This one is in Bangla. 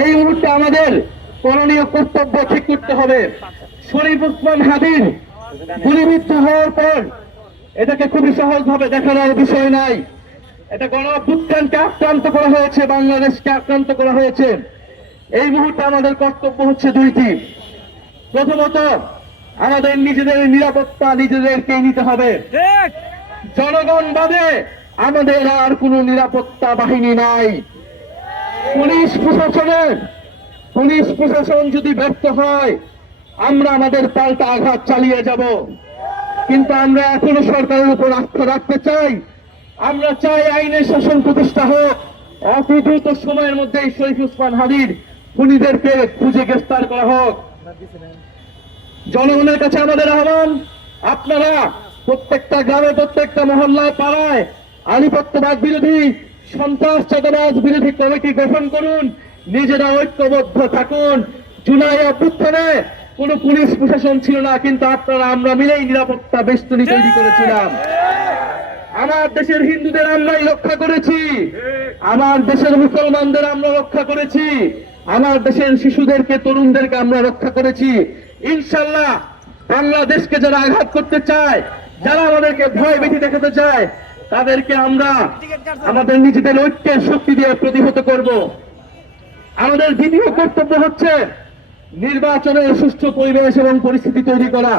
এই মুহূর্তে আমাদের করণীয় কর্তব্য ঠিক করতে হবে। শরীফ ওসমান হাদির গুলিবিদ্ধ হওয়ার পর এটাকে খুবই সহজভাবে দেখানোর বিষয় নাই। এটা গণঅভ্যুত্থানকে আক্রান্ত করা হয়েছে, বাংলাদেশকে আক্রান্ত করা হয়েছে। এই মুহূর্তে আমাদের কর্তব্য হচ্ছে দুইটি। প্রথমত, আমাদের নিজেদের নিরাপত্তা নিজেদেরকেই নিতে হবে। জনগণ বাদে আমাদের আর কোনো নিরাপত্তা বাহিনী নাই। পুলিশ প্রশাসন যদি ব্যর্থ হয়, আমরা আমাদের পাল্টা আঘাত চালিয়ে যাব। কিন্তু আমরা এখনো সরকারের উপর আস্থা রাখতে চাই। আমরা চাই আইনের শাসন প্রতিষ্ঠা হোক। অতি দ্রুত সময়ের মধ্যেই শরীফ ওসমান হাদির খুনিদেরকে খুঁজে গ্রেফতার করা হোক। জনগণের কাছে আমাদের আহ্বান, আপনারা প্রত্যেকটা গ্রামে, প্রত্যেকটা মহল্লায়, পাড়ায় আধিপত্যবাদ বিরোধী, সন্ত্রাস চাঁদাবাজ বিরোধী কমিটি গঠন করুন। নিজেরা ঐক্যবদ্ধ থাকুন। জুলাই অভ্যুত্থানে কোন পুলিশ প্রশাসন ছিল না, কিন্তু আপনারা আমরা মিলেই নিরাপত্তা বেষ্টনী তৈরি করেছিলাম। আমার দেশের হিন্দুদের আমরাই রক্ষা করেছি, আমার দেশের মুসলমানদের আমরা রক্ষা করেছি, আমার দেশের শিশুদেরকে, তরুণদেরকে আমরা রক্ষা করেছি। ইনশাল্লাহ বাংলাদেশকে যারা আঘাত করতে চায়, যারা আমাদেরকে ভয় ভীতি দেখাতে চায়, তাদেরকে আমরা আমাদের নিজেদের ঐক্যের শক্তি দিয়ে প্রতিহত করব। আমাদের দ্বিতীয় কর্তব্য হচ্ছে নির্বাচনের সুষ্ঠু পরিবেশ এবং পরিস্থিতি তৈরি করা।